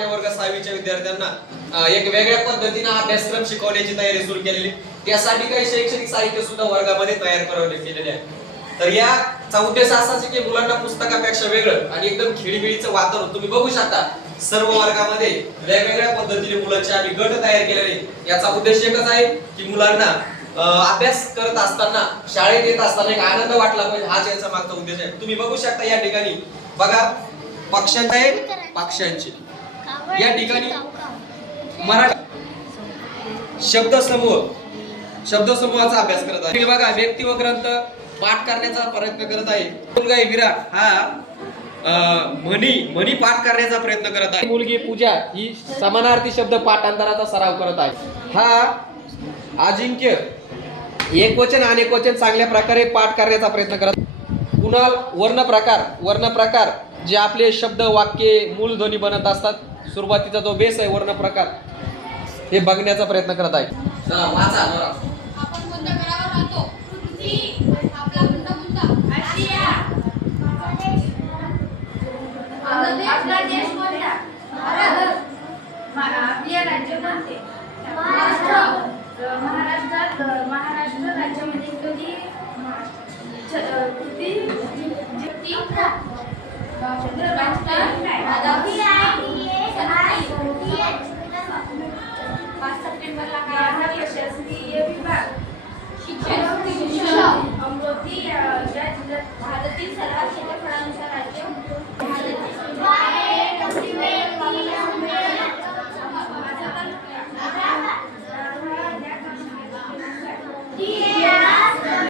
आपल्या वर्ग 6वीच्या विद्यार्थ्यांना एक वेगळ्या पद्धतीने अभ्यासक्रम शिकवण्याची तयारी सुरू केलेली. त्यासाठी काही शैक्षणिक साहित्य सुद्धा वर्गामध्ये तयार केलेले आहे. तर याचा उद्देश असाच की मुलांना पुस्तकापेक्षा वेगळं आणि एकदम खेळीमेळीचं वातावरण तुम्ही बघू शकता. सर्व वर्गामध्ये वेगवेगळ्या पद्धतीने मुलांचे आम्ही गट तयार केलेले. याचा उद्देश एकच आहे की मुलांना अभ्यास करत असताना शाळेत येत असताना एक आनंद वाटला पाहिजे, हाच याचा मागचा उद्देश आहे. तुम्ही बघू शकता या ठिकाणी बघा पक्ष्यांचे आहे पक्ष्यांचे या ठिकाणी मराठी शब्दसमूहाचा अभ्यास करत आहे. बघा व्यक्ती व ग्रंथ पाठ करण्याचा प्रयत्न करत आहे. मुलगा विराट हा म्हणी पाठ करण्याचा प्रयत्न करत आहे. मुलगी पूजा ही समानार्थी शब्द पाठांतराचा सराव करत आहे. हा अजिंक्य एकवचन आणि एकवचन चांगल्या प्रकारे पाठ करण्याचा प्रयत्न करत. कुणाल वर्ण प्रकार जे आपले शब्द वाक्य मूलध्वनी बनत असतात, सुरुवातीचा जो बेस आहे वर्ण प्रकार हे बघण्याचा प्रयत्न करत आहे. चला वाचा नोरा. आपण कोणत्या घरावर राहतो? पृथ्वी. आपला कोणता आशिया. आपला देश कोणता? भारत. आपले राज्य कोणते? महाराष्ट्र. महाराष्ट्र राज्यामध्ये किती प्रशासकीय विभाग. शिक्षण. अमरावती या जिल्ह्यात भारतातील सर्वात